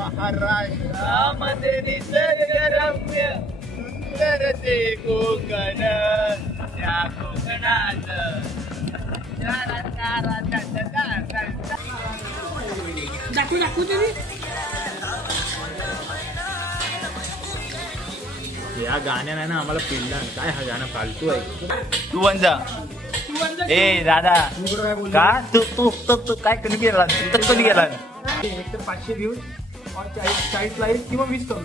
महाराष्ट्रामध्ये निसर्गरम्य सुंदर ते कोकण, त्या कोकणात दाखवू तुम्ही या गाण्याने ना आम्हाला पिल्ला काय हा गाणं फालतू आहे. तू वंजा ए दादा का तू तू तू काय कधी गेला कधी गेला एक तर 500 घेऊन 40 ला येईल किंवा 20 करू.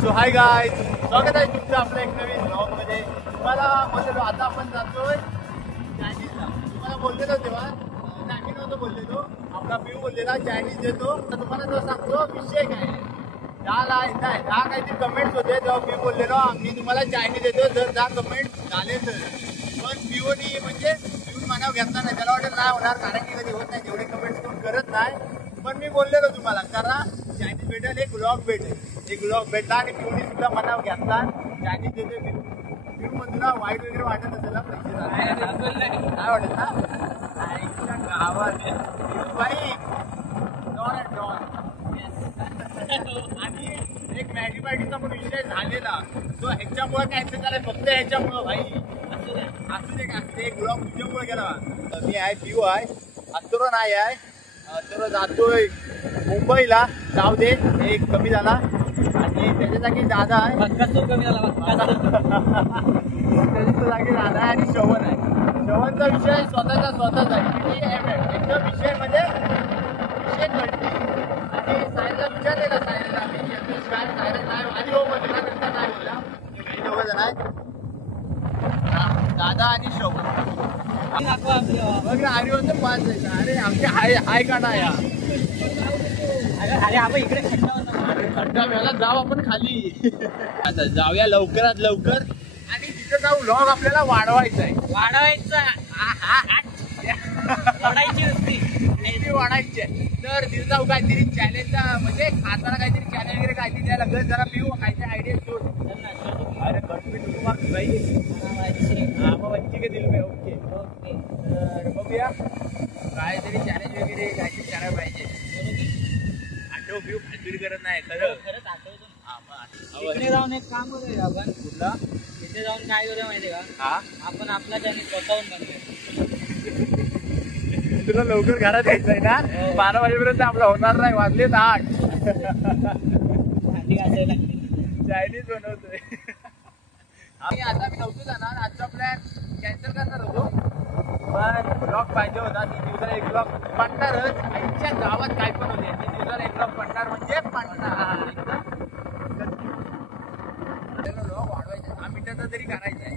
सो हाय गाईज, स्वागत आहे तुमचं आपल्या एक नवीन ब्लॉग मध्ये. तुम्हाला बोललेलो आता आपण जातोय चायनीजला. तुम्हाला बोललेलो तेव्हा नाकी नव्हतं बोललेलो, आपला पिऊ बोललेला चायनीज देतो. तर तुम्हाला तो सांगतो विषय काय आहे. दहा काहीतरी कमेंट्स होते तेव्हा पिऊ बोललेलो आम्ही तुम्हाला चायनीज देतो जर 10 कमेंट झाले तर. पण पिऊनी म्हणजे पिऊन मनावर घेतला नाही, त्याला वाटेल नाही होणार कारण की कधी होत नाही, तेवढे कमेंट्स कोण करत नाही. पण मी बोललेलो तुम्हाला करा चायनीज भेटेल, एक ब्लॉग भेटेल. एक ब्लॉग भेटला आणि पिऊनी सुद्धा मनावर घेतला. चायनीज देते पिऊ पण तुला वाईट वगैरे वाटत असेल ना पैसे काय वाटेल ना गावात बाई डॉन अँड डॉन. आणि एक मॅगी पार्टीचा पण विषय झालेला तो ह्याच्यामुळे कॅन्सल झालाय, फक्त ह्याच्यामुळं भाई. असू दे एक ब्लॉग तुझ्यामुळे गेला. मी आहे पिऊ आहे, अस्तुरो नाही आहे. तर जातोय मुंबईला, जाऊ दे एक कमी झाला. आणि त्याच्या जागी दादा आहे, त्याच्या जागी दादा आहे आणि श्रवण आहे. श्रवणचा विषय स्वतःच आहे की एकदा विषय म्हणजे विषय कळते. आणि सायला विचारलेला सायला आधी हो म्हणजे नंतर नाही बोलला. काही दोघं जण आहेत, दादा आणि श्रवण. आर्यवरचं 5 आहे. अरे आमचे हाय काढा या. अरे आपण इकडे खड्डा वेळेला जाऊ आपण खाली. आता जाऊया लवकरात लवकर आणि तिथं जाऊ. व्लॉग आपल्याला वाढवायचा आहे. वाढायची आहे तर तिथं जाऊ. काहीतरी चॅलेंजचा म्हणजे खाताना काहीतरी चॅलेंज वगैरे काहीतरी द्यायला लागेल. जरा पिऊ काहीतरी आयडिया शोध. अरे कन्फिट भाई हा मग बच्ची के दिल में. ओके तर बघूया काहीतरी चॅलेंज वगैरे काहीतरी करायला पाहिजे. आठव पिऊ फालतूरी करत नाही खरंच आठवतो. इकडे जाऊन एक काम करूया आपण. कुठला इथे जाऊन काय करूया माहितीये का, आपण आपला चॅनेल स्वतःहून बनवूया. तुला लवकर घरात यायचंय ना. 12 वाजेपर्यंत आपला होणार नाही, वाजलेत 8. चायनीज बनवतोय आम्ही. आता मी नव्हतो जाणार, आजचा प्लॅन कॅन्सल करणार होतो. पण ब्लॉग पाहिजे होता. 3 दिवसाला एक ब्लॉग पडणारच. आमच्या गावात काय पण होते 3 दिवसाला एक ब्लॉग पडणार म्हणजे पडणार. ब्लॉग वाढवायचा 10 मिनिटाचा तरी करायचा आहे.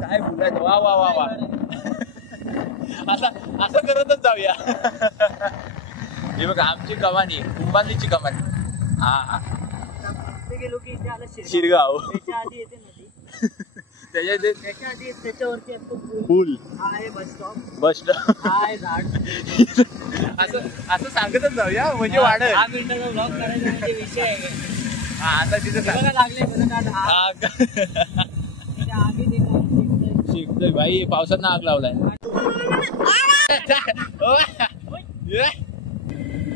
काय बोलायचं वा वा वा वा असं करतच जाऊया. हे बघा आमची कमानी, कुंभांनीची कमानी. हा गेलो की इथे आलं शिरगाव. त्याच्या आधी येते नदी, त्याच्या आधी त्याच्यावरती असतो पूल. हा आहे बस स्टॉप. हा आहे झाड. असं सांगतच जाऊया म्हणजे वाढेल. 10 मिनिटाचा ब्लॉग करायचा म्हणजे विषय आहे. हा आता तिथे लागले शिकतोय भाई. पावसात आग लावलाय.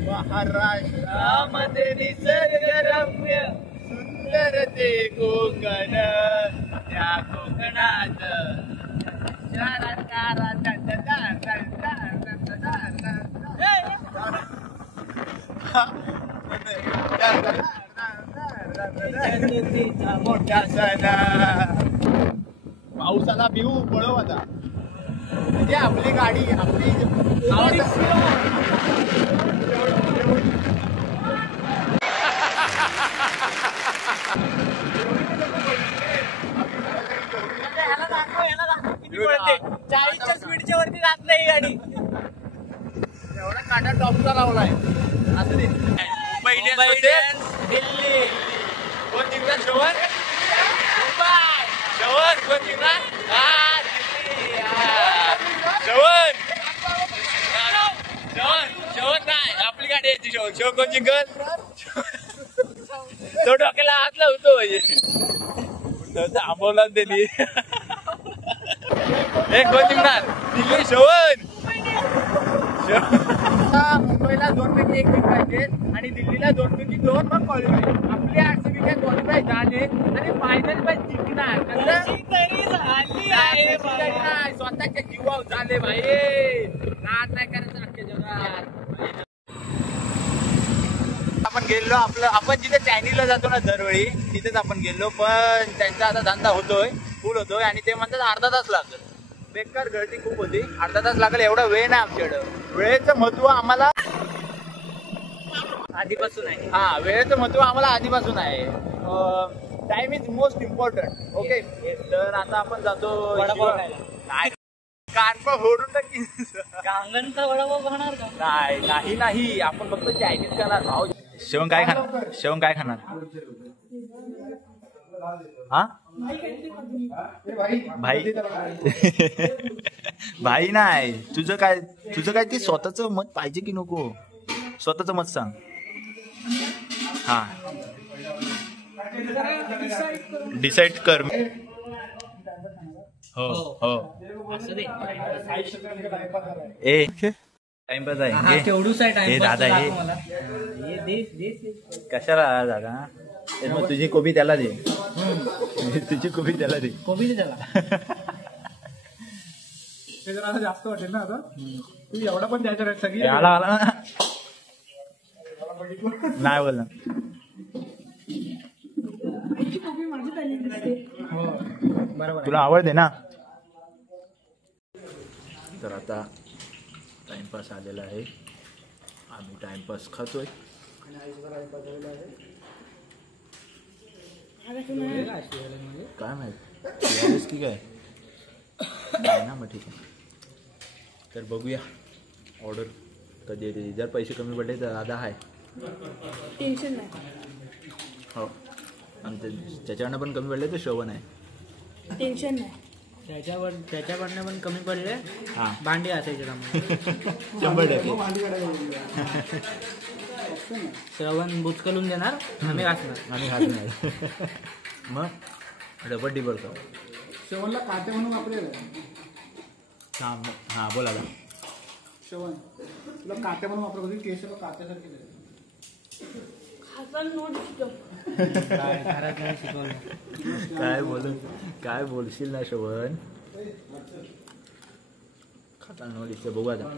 महाराष्ट्रामध्ये निसर्गरम्य सुंदर ते कोकण, त्या कोकणात मोठ्या सणा पावसाला पिऊ पळव. आता म्हणजे आपली गाडी आपली चाळीसच्या स्पीडच्या वरती जात नाही गाडी. एवढा काटा टॉपचा लावलाय. असं मुंबई इंडियन्स दिल्ली. माहिती शो कोण जिंकल तो डोक्याला हात लावतो म्हणजे आंबवला दिली एक कोण जिंकणार दिल्ली शोवन मुंबईला 2 पैकी 1 जिंकायचे आणि दिल्लीला 2 पैकी 2 मग क्वालिफाय आपले आरसीबी काय क्वालिफाय झाले आणि फायनल पण जिंकणार स्वतःच्या जीवावर झाले भाई नाद नाही करायचं अख्ख्या जगात. आपण गेलो आपण जिथे चायनीजला जातो ना दरवेळी तिथेच आपण गेलो पण त्यांचा आता धंदा होतोय फुल होतोय आणि ते म्हणतात अर्धा तास लागेल बेकार गर्दी खूप होती अर्धा तास लागेल एवढा वेळ नाही आमच्याकडं वेळेचं महत्व आम्हाला आधीपासून आहे हा वेळेचं महत्व आम्हाला आधीपासून आहे time is most important okay तर आता आपण जातो कानपा फोडून टाकी कांगणचा वडापाव खाणार का नाही आपण फक्त चायनीज खाणार भाऊ शेवण काय खाणार हा भाई भाई नाही तुझं काय ते स्वतःच मत पाहिजे की नको स्वतःच मत सांग हा डिसाइड कर हो ए टाइमपास आहे दादा कशाला दादा मग तुझी कोबी त्याला दे तुझी कोबी त्याला दे कोबी त्याला ते जरा जास्त वाटेल ना आता तू एवढा पण द्यायचा सगळी आला नाही बोल ना तुला आवडते ना तर आता टाइमपास आलेला आहे आम्ही टाइमपास खातोय काय माहित की काय ना मग ठीक आहे तर बघूया ऑर्डर कधी येते जर पैसे कमी पडले तर दादा आहे टेन्शन नाही हो आणि त्याच्याकडनं पण कमी पडले तर शोभन आहे टेन्शन नाही त्याच्याकडनं पण कमी पडले हां भांडी असायचे 100% श्रवण बुचकलून देणार आम्ही घासणार मग डबल डिबल का शेवणला काटे म्हणून वापरेल हां बोला ना शेवण तुला काटे म्हणून वापरत होती केशला काट्यासारखे काय बोलशील ना शोभन खाताना दिसतं बघू आता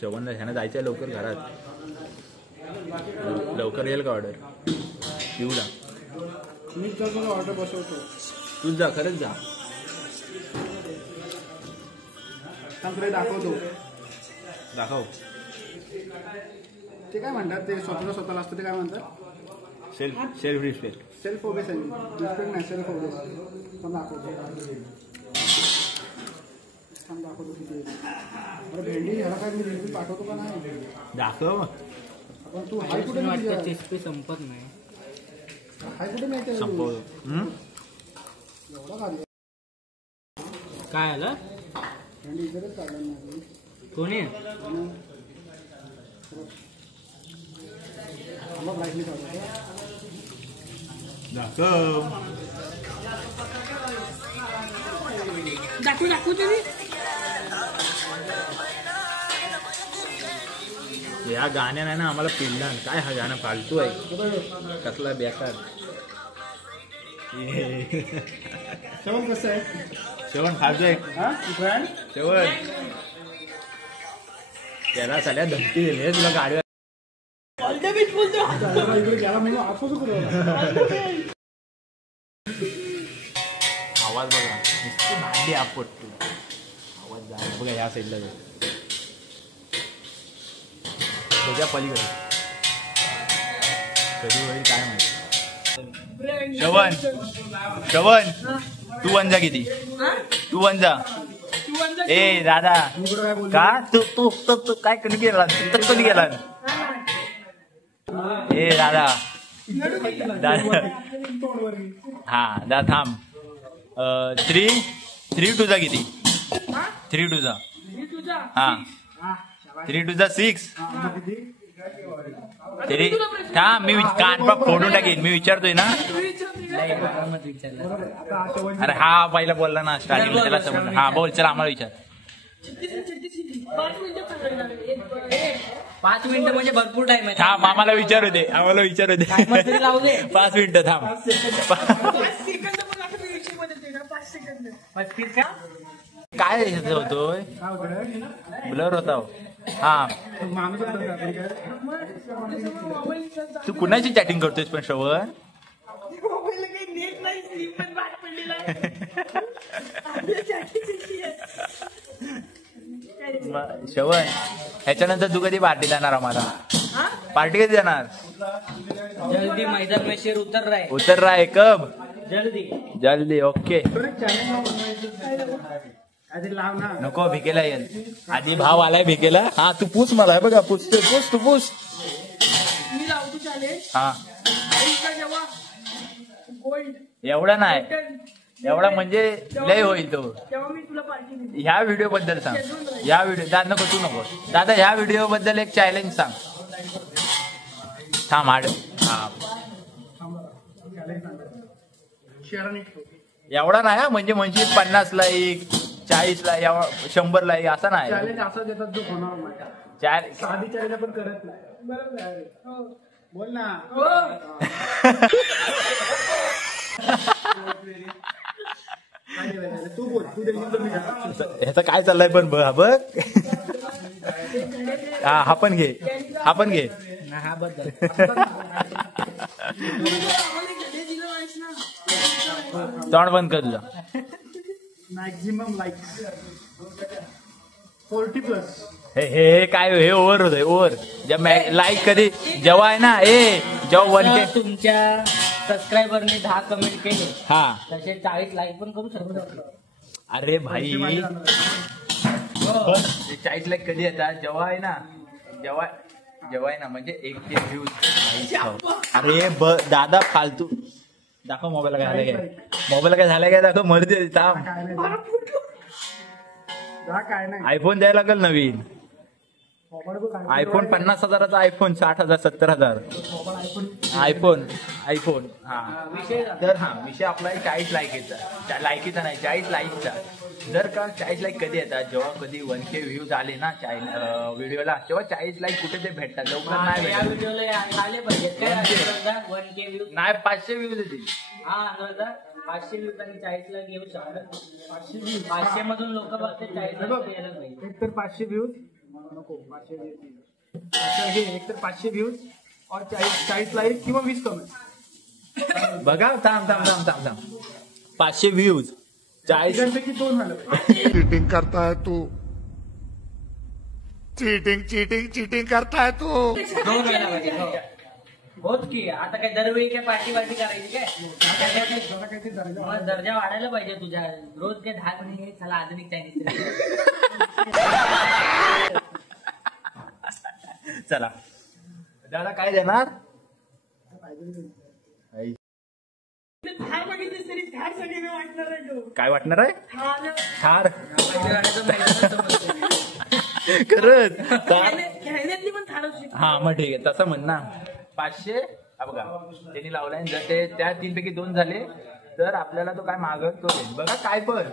शोभनला ह्यानं जायचं आहे लवकर घरात लवकर येईल का ऑर्डर येऊ ना मी तर तुला ऑर्डर बसवतो तूच जा खरंच जा तुला दाखवतो दाखव ते काय म्हणतात ते स्वतःला असतं ते काय म्हणतात सेल्फ रिस्पेक्ट सेल्फ ओबेस आहे रिस्पेक्ट नाही सेल्फ ओबेस पण दाखवतो किती अरे भेंडी ह्याला काय मी रिव्ह्यू पाठवतो का नाही दाखव पण तू हाय कुठे वाटतं टेस्टी संपत नाही हाय कुठे नाही संपव एवढा खाली काय आलं भेंडी इकडेच काढला नाही कोणी दाखवू तुम्ही या गाण्यानं ना आम्हाला पिल्ला काय हा गाणं फालतू आहे कसला बेकार शेवण कसं आहे शेवण खायचंय शेवण त्याला सगळ्या धमकी दिली तुला गाडीवर इकडे गेला म्हणून आवाज बघा नुसती भांडी आपटतो आवाज जा बघा या साईडला त्याच्या पलीकडे कधी होईल काय माहिती श्रवण तू वंजा किती तू वंजा ए दादा का तू काय कधी गेला कधी गेला ए दादा हा दा थांब 3 टूचा किती 3 टूचा हा 3 टूचा 6 तरी थांब मी कान फोडून टाकेन मी विचारतोय ना विचारलं अरे हा पहिला बोलला ना स्टार्टिंग त्याला समज हा बोल चला आम्हाला विचार 5 मिनिटं म्हणजे भरपूर टाइम आहे. थांब आम्हाला विचारू दे Timer तरी लावू दे. 5 मिनिटं थांब 5 सेकंद. काय हे होतोय ब्लर होता हो. हा तू कुणाची चॅटिंग करतोयस पण श्रवण श्रवण ह्याच्यानंतर तू कधी पार्टी देणार आम्हाला पार्टी कधी देणार जल्दी मैदान में शेर उतर रहा है. उतर रहा है कब जल्दी. जल्दी ओके आधी लाव ना. नको भिकेला येईल आधी भाव आलाय भिकेला हा तू पूछ मला हे बघा पूछतोय पूछ तू पूछ मी लावतो चॅलेंज. हा जेव्हा गोल्ड एवढा नाही एवढा म्हणजे लय होईल तो तेव्हा मी तुला पार्टी देते. ह्या व्हिडिओ बद्दल सांग ह्या व्हिडिओ दादा नको तू नको दादा ह्या व्हिडिओ बद्दल एक चॅलेंज सांग थांब हाड हा एवढा नाही हा म्हणजे 50 लाईक 40 लाईक 100 लाईक असा नाही चॅलेंज असं देतात जो होणार नाही. चार साधी चॅलेंज आपण करत नाही. बोल ना. तू बोल तू देखील तुम्ही ह्याचं काय चाललंय पण बघ हा पण घे हा बद्दल तोंड बंद कर तुझं मॅक्झिमम लाईक 40+. हे काय हे ओव्हर होतंय ओव्हर लाईक कधी जेव्हा आहे ना जेव्हा 1K तुमच्या सबस्क्रायबरने 10 कमेंट केले हा तसे 40 लाईक पण करू शकतो. अरे भाई 40 लाईक कधी येतात जेव्हा आहे ना म्हणजे 1K व्ह्यूज अरे दादा फालतू दाखव मोबाईल काय झालंय काय दाखव मर्दी थांब काय नाही. आयफोन द्यायला लागेल नवीन आयफोन 50,000चा आयफोन 60,000 70,000 आयफोन हा तर हा विषय आपला 40 लायकीचा नाही 40 लाईकचा जर का 40 लाईक कधी येतात जेव्हा कधी 1K व्ह्यूज आले ना व्हिडिओला तेव्हा 40 लाईक कुठे ते भेटतात लवकर नाही या भेटत व्हिडिओला आले पाहिजे काय 1K व्ह्यूज नाही 500 व्ह्यूज येतील हा 500 व्ह्यूज आणि 40 लाख येऊ शकतात 500 मधून लोक बघते 40 लाख यायला पाहिजे. एक तर 500 व्ह्यूज नको 500 व्ह्यूज एक तर 500 व्ह्यूज और 40 लाईक किंवा 20 कमेंट. बघा थांब 500 व्ह्यूज 40 पैकी 2 झालं. चीटिंग करता है तू चीटिंग करता है तू 2 व्हायला पाहिजे हो. होत की आता काय दरवेळी काय पार्टी करायची काय मग दर्जा वाढायला पाहिजे तुझ्या रोज काय 10 मिनिट चला आधुनिक चायनीज चला दादा काय देणार थार बघितलीस तरी थार सगळीने वाटणार आहे तो. काय वाटणार आहे थार खरंच खेळण्यातली पण थार असते. हा मग ठीक आहे तसं म्हण ना 500 हा बघा त्यांनी लावलाय जर ते त्या 3 पैकी 2 झाले तर आपल्याला तो काय मागत तो देईल बघा काय पण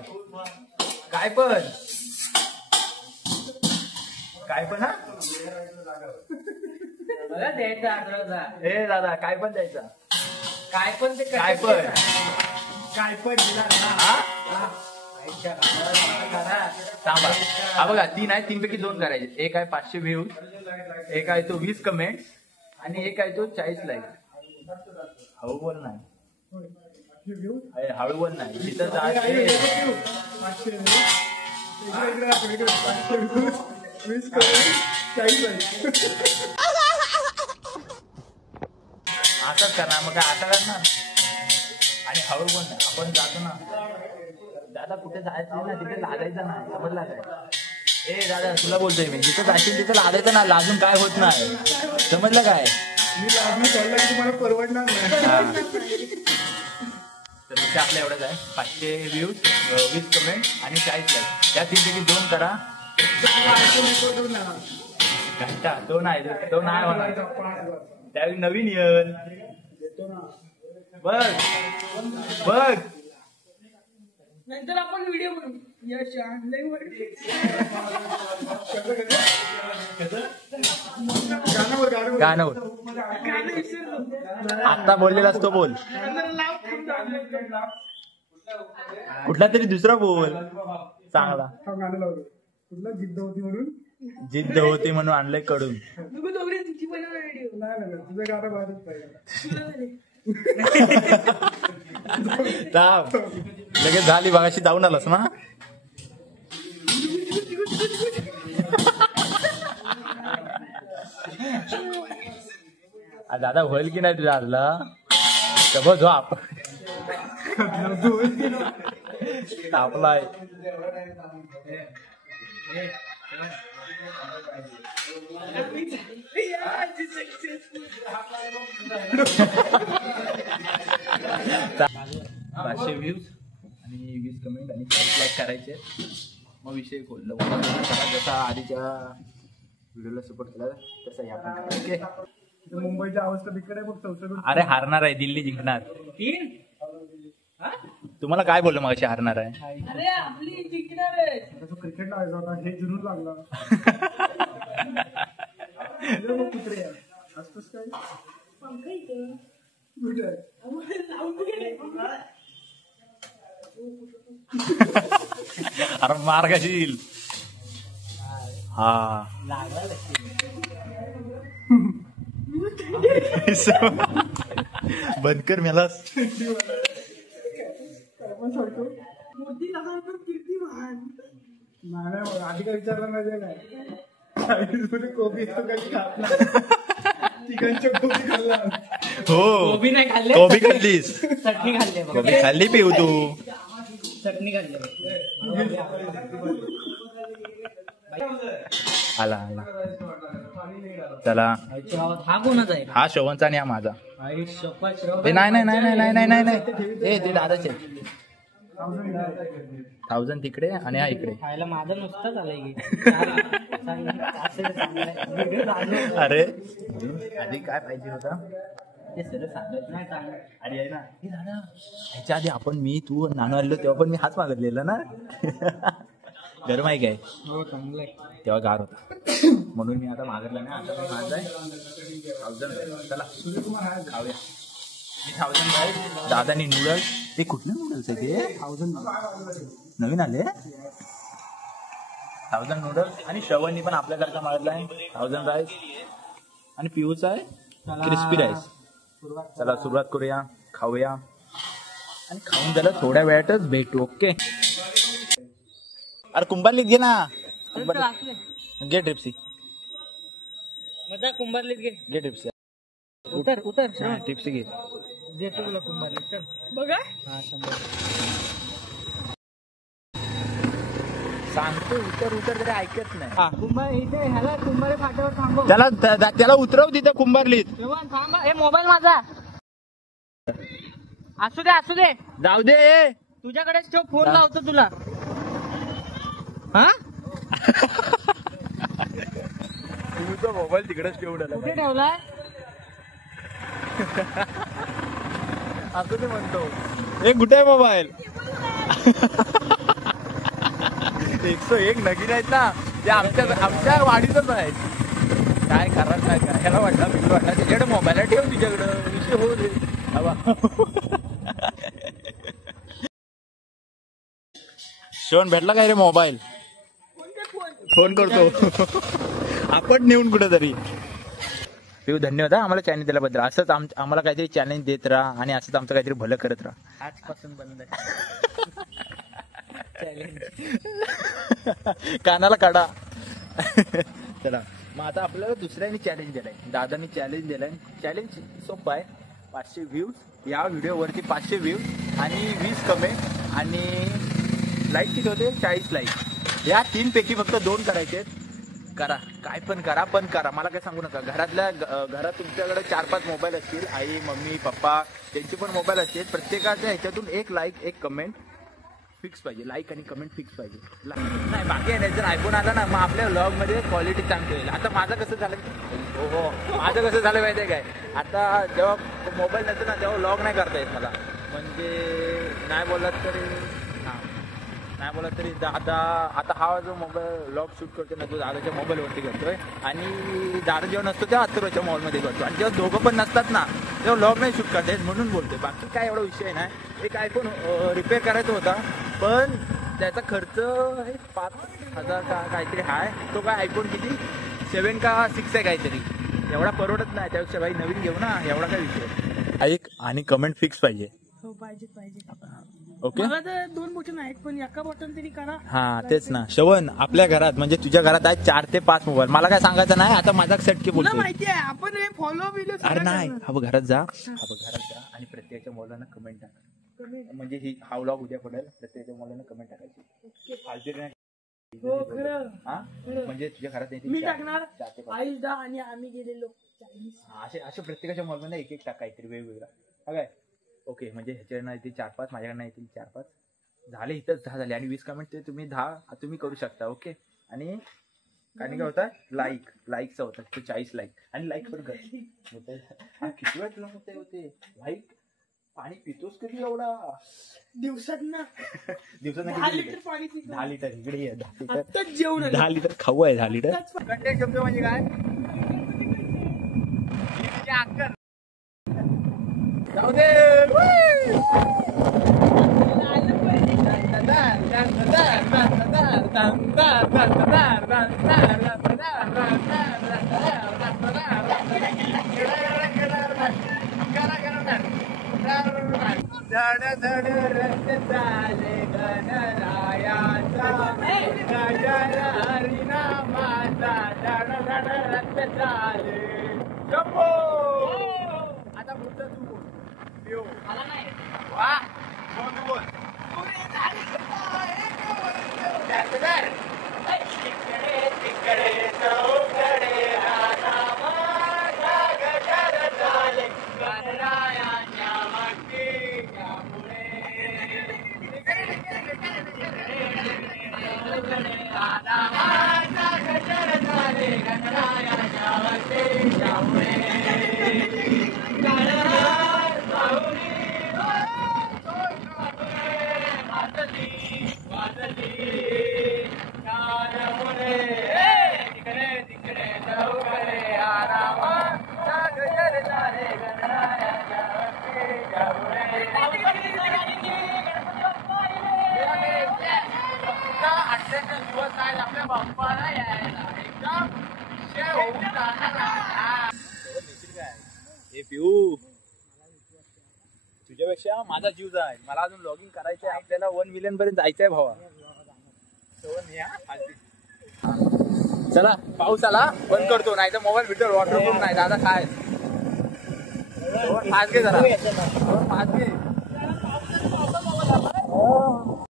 हा बघा द्यायचा आग्रह ए दादा काय पण द्यायचा काय पण ते काय पण हा थांबा हा बघा 3 आहे 3 पैकी 2 करायचे एक आहे 500 व्ह्यूज एक आहे तो 20 कमेंट आणि एक आहे तो 40 लाईक हळू बोल नाही हळू बोल नाही तिथं असंच करणार मग काय आता करणार आणि हळू बोल नाही आपण जातो ना दादा कुठे जायचं ना तिथे लागायचं नाही समजला काय ए दादा तुला बोलतोय मी जिथे जाशील तिथे लागायचं ना लाजून काय होत नाही समजलं काय मी तुम्हाला परवडणार नाही. तर विषय आपला एवढाच आहे 500 व्ह्यूज 20 कमेंट आणि 40 लाईक या 3 पैकी 2 करा घंटा 2 आहे होणार त्यावेळी नवीन येल बघ बघ. नंतर आपण व्हिडिओ बनवू यश ऑनलाईन गाणं बोल. आता बोललेलास तो बोल. कुठला तरी दुसरा बोल चांगला. गाणं लावलं कुठला जिद्द होती म्हणून जिद्द होती म्हणून आणलंय कडून. तुझी बनवणार व्हिडिओ नाही तुझं गाणं बाहेरच पाहिजे. थांब. लगेच झाली बघाशी जाऊन आलास ना. दादा होईल की नाही तुझ्या आजला तब झोप तापलाय. पाचशे व्ह्यूज आणि 20 कमेंट आणि 5 लाईक करायचे मग विषय खोलला. जसा आधीच्या व्हिडिओला सपोर्ट केला तसा ह्या पण ओके. मुंबईच्या अवस्था बिकट आहे फक्त अरे हारणार आहे दिल्ली जिंकणार. तुम्हाला काय बोललो मग हारणार आहे. अरे आपली जिंकणार आहे. क्रिकेट लावायचा होता हे जुनून लागला. कुत्रे असतोच काय कुठे अरे मार कशील. हा बंद कर मलाच. मोदी लहान पण कीर्ती महान. नाही आधी काय विचारलं नाही नाही कोबी तो कधी खात नाही. चिकनच्या कोबी खाल्ला. हो कोबी नाही खाल्ले. कोबी खाल्लीस. चटणी खाल्ली बघ. कोबी खाल्ली पिऊ तू. चटणी खाल्ली आला आला चला. हा कोणाचा आहे. हा श्रवणचा आणि हा माझा. आई शपथ श्रवण. नाही नाही नाही नाही नाही नाही नाही ए ते दादाचे 1000 तिकडे आणि हा इकडे. खायला माझं नुसतं झालंय की अरे आधी काय पाहिजे होता ते सगळं सांगायचं नाही चांगलं. अरे आहे ना हे दादा ह्याच्या आधी आपण मी तू नानू आलेलो तेव्हा पण मी हाच मागितलेला ना. गरम आहे काय. हो चांगलंय. तेव्हा गार होता म्हणून मी आता मागितला नाही. आता मी माझा आहे 1000. चला खाऊया. 1000 राईस दादानी नूडल्स. ते कुठले नूडल्स आहे ते 1000 नवीन आले 1000 नूडल्स. आणि श्रवणनी पण आपल्याकरता मागितला आहे 1000 राईस आणि पिऊचा आहे क्रिस्पी राईस. चला सुरुवात करूया खाऊया आणि खाऊन झालं थोड्या वेळातच भेटू. ओके. अरे कुंभारलीत घे ना. घे ट्रिप्सी. मजा कुंभारलीत घे. घे ट्रिप्सी. उतर उतर ट्रिप्सी घे. देतो तुला कुंभारलीत. चल बघा हा 100. सांगतो उतर उतर तरी ऐकत नाही. कुंभार इथे ह्याला कुंभारे फाट्यावर थांबव. त्याला उतरव तिथं कुंभारलीत. जेवण थांबा. हे मोबाईल माझा असू दे असू दे. जाऊ दे. तुझ्याकडेच ठेव. फोन लावतो तुला. हा तुझा मोबाईल तिकडेच ठेवून कुठे ठेवलाय. असं ते म्हणतो. हे कुठे आहे मोबाईल. 101 नगीन आहेत ना ते आमच्या वाडीतच आहेत. काय करत नाही काय ह्याला वाटलं बिगड वाटला त्याच्याकडे मोबाईल ठेव तुझ्याकडं विषय हो दे. शिवण भेटला काय रे मोबाईल. फोन करतो आपण नेऊन कुठेतरी. पिऊ धन्यवाद आम्हाला चॅलेंज दिल्याबद्दल. असंच आम्हाला काहीतरी चॅलेंज देत राहा आणि असंच आमचं काहीतरी भलं करत राहा. आजपासून बंद आहे. कानाला काढा. चला मग आता आपल्याला दुसऱ्याने चॅलेंज दिलाय. दादानी चॅलेंज दिलाय. चॅलेंज सोपं आहे. 500 व्ह्यूज या व्हिडिओवरती 500 व्ह्यूज आणि 20 कमेंट आणि लाईक किती होते 40 लाईक. या 3 पैकी फक्त 2 करायचे. करा काय पण करा पण करा. मला काय सांगू नका. घरात तुमच्याकडे 4-5 मोबाईल असतील. आई मम्मी पप्पा त्यांचे पण मोबाईल असतील. प्रत्येकाच्या ह्याच्यातून 1 लाईक 1 कमेंट फिक्स पाहिजे, लाईक आणि कमेंट फिक्स पाहिजे. नाही बाकी आहे नाही, जर आयफोन आला ना मग आपल्या व्लॉगमध्ये क्वालिटी चांगली होईल. आता माझं कसं झालं, हो माझं कसं झालं माहिती आहे काय, आता जेव्हा मोबाईल नसतो ना तेव्हा व्लॉग नाही करता येत मला. म्हणजे नाही बोलत तरी दादा, आता हा जो मोबाईल व्लॉग शूट करतो ना तो दादाच्या मोबाईलवरती करतोय आणि दादा जेव्हा नसतो तेव्हा अथर्वच्या मोबाईलमध्ये करतो. आणि जेव्हा दोघं पण नसतात ना तेव्हा व्लॉग नाही शूट करता येत म्हणून बोलतोय. बाकी काय एवढा विषय नाही. एक आयफोन रिपेअर करायचा होता पण त्याचा खर्च 5,000 का काहीतरी आहे. तो काय आयफोन किती 7 का 6 आहे काहीतरी, एवढा परवडत नाही. त्यापेक्षा भाई नवीन घेऊ ना, एवढा काय विषय. ऐक आणि कमेंट फिक्स पाहिजे. हो पाहिजे. ओके मला तर 2 बटन आहेत पण एका बटन तरी करा. हा तेच ना. श्रवण आपल्या घरात म्हणजे तुझ्या घरात आहे 4 ते 5 मोबाईल. मला काय सांगायचं नाही, आता माझा सेट की तुला बोलतो. माहिती आहे आपण हे फॉलो बिलो अरे नाही, हा बघ घरात जा आणि प्रत्येकाच्या मुलांना कमेंट टाका. म्हणजे ही हा व्लॉग उद्या पडेल, प्रत्येकाच्या मुलांना कमेंट टाकायची. फालतू नाही. हो खरं. हा म्हणजे तुझ्या घरात नाही मी टाकणार 4 ते 5. आईस दा आणि आम्ही गेलेलो चायनीज. असे प्रत्येकाच्या मोबाईलमध्ये एक टाकायचे वेगवेगळा. काय ओके म्हणजे ह्याच्याकडनं येतील 4-5, माझ्याकडनं येतील 4-5 झाले. इथंच 10 झाले आणि 20 कमेंट ते तुम्ही 10 तुम्ही करू शकता. ओके आणि काय होता लाईकचा होता तो 40 लाईक आणि लाईक पण कर. किती वेळ तुला होते लाईक? पाणी पितोस कधी एवढा दिवसात ना दिवसात 10 लिटर पाणी पितो. 10 लिटर इकडे ये. 10 लिटर आत्ताच जेवण आलं. 10 लिटर खाऊ आहे. 10 लिटर कंटेंट शब्द म्हणजे काय जाऊ दे. धड धड रथ चाले गणरायाचा गजर हरिनामाचा धड धड रथ चाले. शंभो. आता पुढचं तू बोल. पिऊ. वा बोल. तिकडे चौकडे राधा माझा गजर चाले गणरायाच्या वाटेच्या पुढे. राधा माझा गजर चाले गणरायाच्या वाटेच्या पुढे. आपल्या बाप्पाला यायला एकदम हे पिऊ तुझ्यापेक्षा माझा जीव जाय. मला अजून लॉगिंग करायचंय. आपल्याला 1 मिलियन पर्यंत जायचंय भावा. चला पाऊस आला बंद करतो नाही तर मोबाईल भेटेल वॉटरप्रूफ नाही. दादा काय फास्ट घे जरा फास्ट घे.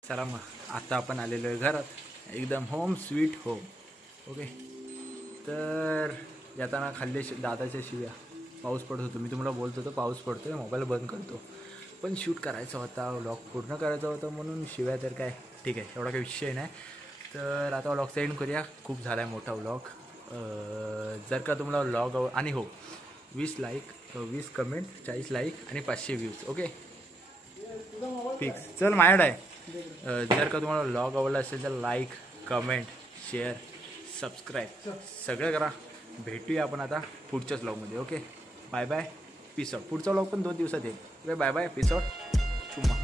चला मग आता आपण आलेलो आहे घरात एकदम होम स्वीट होम. ओके तर येताना खाल्ले दादाच्या शिव्या. पाऊस पडत होतो मी तुम्हाला बोलतो होतो पाऊस पडतोय मोबाईल बंद करतो पण शूट करायचा होता व्लॉग पूर्ण करायचा होता म्हणून शिव्या तर काय ठीक आहे एवढा काही विषय नाही. तर आता व्लॉगचा एंड करूया. खूप झाला आहे मोठा व्लॉग. जर का तुम्हाला व्लॉग आणि हो 20 लाईक 20 कमेंट 40 लाईक आणि 500 व्ह्यूज. Okay fix. चल माझ्याकडे आहे. जर का तुम्हाला व्लॉग आवडला असेल तर लाईक कमेंट शेअर सबस्क्राईब सगळं करा. भेटूया आपण आता पुढच्याच व्लॉगमध्ये. Okay bye bye peace out. पुढचा व्लॉग पण 2 दिवसात येईल. Okay bye bye peace out. चुम्मा.